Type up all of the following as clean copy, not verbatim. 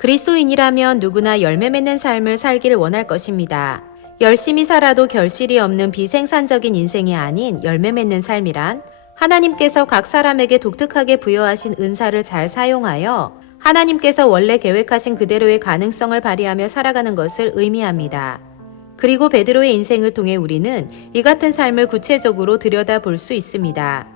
그리스도인이라면 누구나 열매 맺는 삶을 살기를 원할 것입니다. 열심히 살아도 결실이 없는 비생산적인 인생이 아닌 열매 맺는 삶이란 하나님께서 각 사람에게 독특하게 부여하신 은사를 잘 사용하여 하나님께서 원래 계획하신 그대로의 가능성을 발휘하며 살아가는 것을 의미합니다. 그리고 베드로의 인생을 통해 우리는 이 같은 삶을 구체적으로 들여다볼 수 있습니다.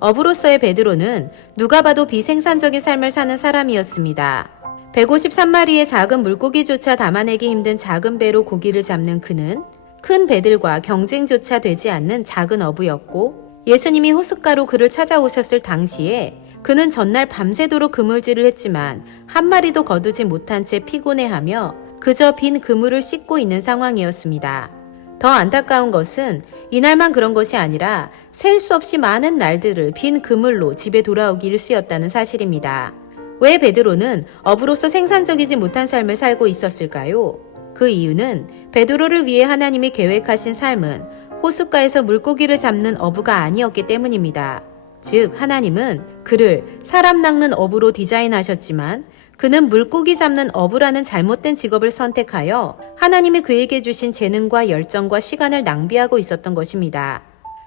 어부로서의 베드로는 누가 봐도 비생산적인 삶을 사는 사람이었습니다. 153마리의 작은 물고기조차 담아내기 힘든 작은 배로 고기를 잡는 그는 큰 배들과 경쟁조차 되지 않는 작은 어부였고, 예수님이 호숫가로 그를 찾아오셨을 당시에 그는 전날 밤새도록 그물질을 했지만 한 마리도 거두지 못한 채 피곤해하며 그저 빈 그물을 씻고 있는 상황이었습니다. 더 안타까운 것은 이날만 그런 것이 아니라 셀 수 없이 많은 날들을 빈 그물로 집에 돌아오기 일쑤였다는 사실입니다. 왜 베드로는 어부로서 생산적이지 못한 삶을 살고 있었을까요? 그 이유는 베드로를 위해 하나님이 계획하신 삶은 호숫가에서 물고기를 잡는 어부가 아니었기 때문입니다. 즉, 하나님은 그를 사람 낚는 어부로 디자인하셨지만 그는 물고기 잡는 어부라는 잘못된 직업을 선택하여 하나님이 그에게 주신 재능과 열정과 시간을 낭비하고 있었던 것입니다.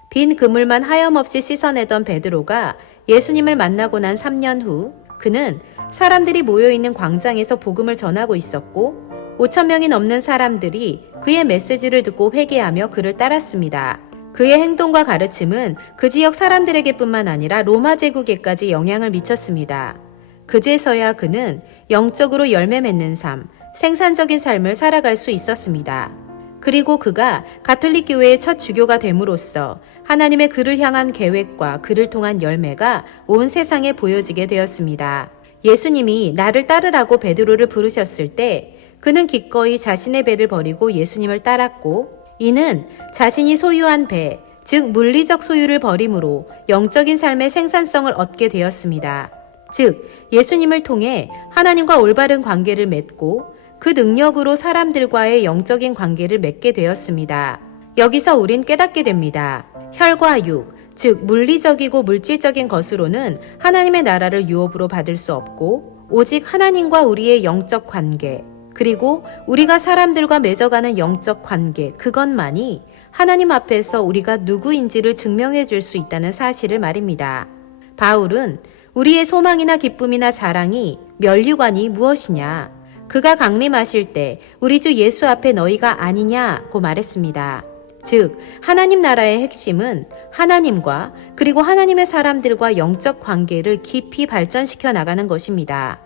빈 그물만 하염없이 씻어내던 베드로가 예수님을 만나고 난 3년 후 그는 사람들이 모여있는 광장에서 복음을 전하고 있었고 5,000명이 넘는 사람들이 그의 메시지를 듣고 회개하며 그를 따랐습니다. 그의 행동과 가르침은 그 지역 사람들에게 뿐만 아니라 로마 제국에까지 영향을 미쳤습니다. 그제서야 그는 영적으로 열매 맺는 삶, 생산적인 삶을 살아갈 수 있었습니다. 그리고 그가 가톨릭 교회의 첫 주교가 됨으로써 하나님의 그를 향한 계획과 그를 통한 열매가 온 세상에 보여지게 되었습니다. 예수님이 나를 따르라고 베드로를 부르셨을 때 그는 기꺼이 자신의 배를 버리고 예수님을 따랐고, 이는 자신이 소유한 배, 즉 물리적 소유를 버림으로 영적인 삶의 생산성을 얻게 되었습니다. 즉, 예수님을 통해 하나님과 올바른 관계를 맺고 그 능력으로 사람들과의 영적인 관계를 맺게 되었습니다. 여기서 우린 깨닫게 됩니다. 혈과 육, 즉 물리적이고 물질적인 것으로는 하나님의 나라를 유업으로 받을 수 없고 오직 하나님과 우리의 영적 관계, 그리고 우리가 사람들과 맺어가는 영적 관계, 그것만이 하나님 앞에서 우리가 누구인지를 증명해 줄 수 있다는 사실을 말입니다. 바울은 우리의 소망이나 기쁨이나 자랑이 면류관이 무엇이냐? 그가 강림하실 때 우리 주 예수 앞에 너희가 아니냐고 말했습니다. 즉, 하나님 나라의 핵심은 하나님과 그리고 하나님의 사람들과 영적 관계를 깊이 발전시켜 나가는 것입니다.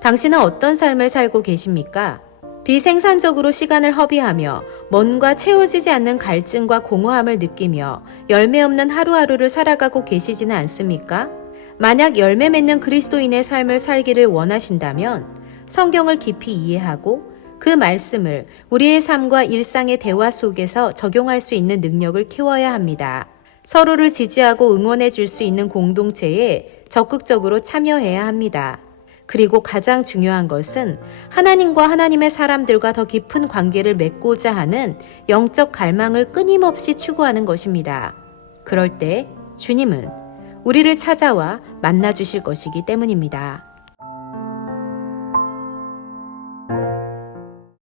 당신은 어떤 삶을 살고 계십니까? 비생산적으로 시간을 허비하며 뭔가 채워지지 않는 갈증과 공허함을 느끼며 열매 없는 하루하루를 살아가고 계시지는 않습니까? 만약 열매 맺는 그리스도인의 삶을 살기를 원하신다면 성경을 깊이 이해하고 그 말씀을 우리의 삶과 일상의 대화 속에서 적용할 수 있는 능력을 키워야 합니다. 서로를 지지하고 응원해 줄 수 있는 공동체에 적극적으로 참여해야 합니다. 그리고 가장 중요한 것은 하나님과 하나님의 사람들과 더 깊은 관계를 맺고자 하는 영적 갈망을 끊임없이 추구하는 것입니다. 그럴 때 주님은 우리를 찾아와 만나 주실 것이기 때문입니다.